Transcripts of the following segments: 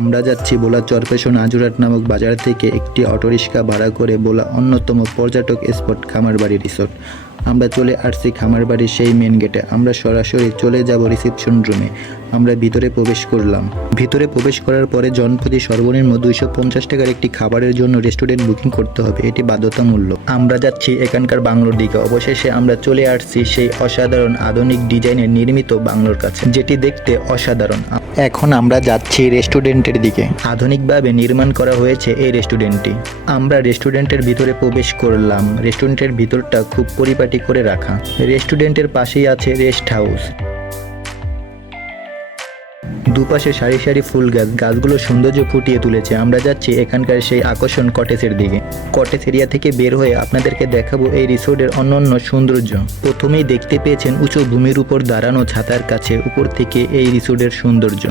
আমরা যাচ্ছি ভোলা চরপেশন আজুরাট নামক বাজার থেকে একটি অটোরিক্সা ভাড়া করে ভোলা অন্যতম পর্যটক স্পট খামারবাড়ি রিসোর্ট। আমরা চলে আসছি খামারবাড়ির সেই মেন গেটে। আমরা সরাসরি চলে যাব রিসেপশন রুমে। আমরা ভিতরে প্রবেশ করলাম। ভিতরে প্রবেশ করার পরে জনপ্রতি সর্বনিম্ন 250 টাকার একটি খাবারের জন্য রেস্টুরেন্ট বুকিং করতে হবে, এটি বাধ্যতামূলক। আমরা যাচ্ছি এখানকার বাংলোর দিকে। অবশেষে আমরা চলে আসছি সেই অসাধারণ আধুনিক ডিজাইনের নির্মিত বাংলোর কাছে, যেটি দেখতে অসাধারণ। এখন আমরা যাচ্ছি রেস্টুরেন্টের দিকে। আধুনিকভাবে নির্মাণ করা হয়েছে এই রেস্টুরেন্টটি। আমরা রেস্টুরেন্টের ভিতরে প্রবেশ করলাম। রেস্টুরেন্টের ভিতরটা খুব পরিপাটি করে রাখা। রেস্টুরেন্টের পাশেই আছে রেস্ট হাউস। দুপাশে সারি সারি ফুল গাছ, গাছগুলো সৌন্দর্য ফুটিয়ে তুলেছে। আমরা যাচ্ছি এখানকার সেই আকর্ষণ কটেজের দিকে। কটেজ এরিয়া থেকে বের হয়ে আপনাদেরকে দেখাবো এই রিসোর্টের অনন্য সৌন্দর্য। প্রথমেই দেখতে পেয়েছেন উঁচু ভূমির উপর দাঁড়ানো ছাতার কাছে উপর থেকে এই রিসোর্টের সৌন্দর্য।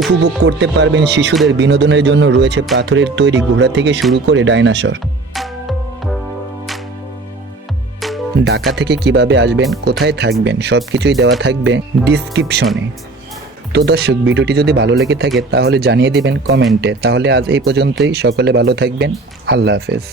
উপভোগ করতে পারবেন শিশুদের বিনোদনের জন্য রয়েছে পাথরের তৈরি ঘোড়া থেকে শুরু করে ডাইনোসর। ঢাকা থেকে কিভাবে আসবেন, কোথায় থাকবেন, সবকিছুই দেওয়া থাকবে ডিসক্রিপশনে। তো দর্শক, ভিডিওটি যদি ভালো লেগে থাকে তাহলে জানিয়ে দিবেন কমেন্টে। তাহলে আজ এই পর্যন্তই। সকলে ভালো থাকবেন। আল্লাহ হাফেজ।